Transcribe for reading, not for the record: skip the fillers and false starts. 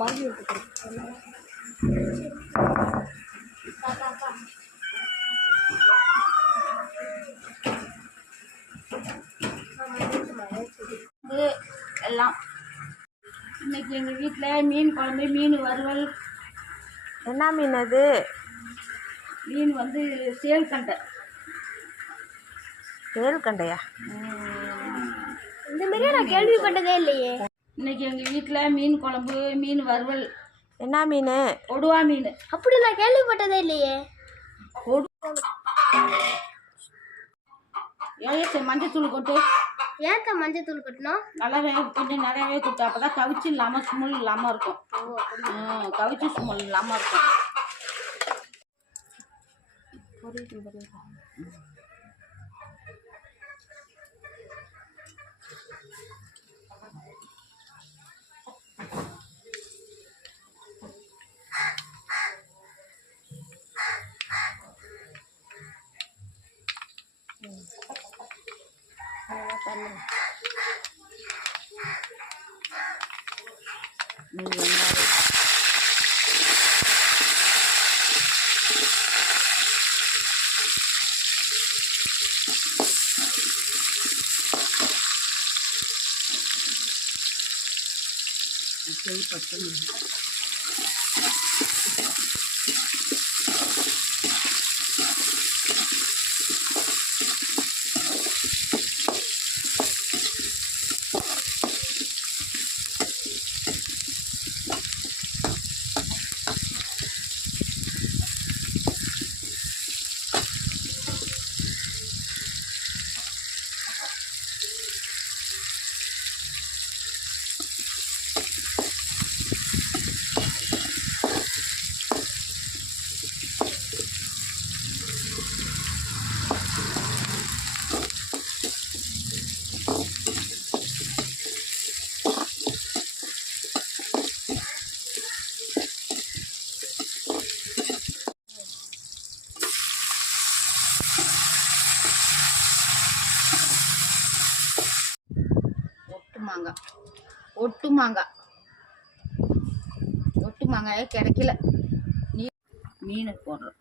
மாதிரி எல்லாம் இன்னைக்கு எங்கள் வீட்டில் மீன் குழம்பு, மீன் வறுவல். என்ன மீன் அது? மீன் வந்து சேல்கண்டை. சேல்கண்டையா? இந்த மாதிரியே நான் கேள்விப்பட்டதே இல்லையே. இன்னைக்கு எங்கள் வீட்டில் மீன் குழம்பு, மீன் வறுவல். என்ன மீன்? கொடுவா மீன். அப்படி நான் கேள்விப்பட்டதே இல்லையே. மஞ்சத்தூள் கொட்டு. ஏன்க்கா மஞ்சத்தூள் கொட்டணும்? நல்லாவே கொஞ்சம் நிறையாவே கொட்டு, அப்போ தான் கவிச்சு இல்லாமல் சுமல் இல்லாமல் இருக்கும். கவிச்சு சுமல் இல்லாமல் இருக்கும். ஒட்டு மாங்காயே கிடைக்கல. மீன் போடுறோம்.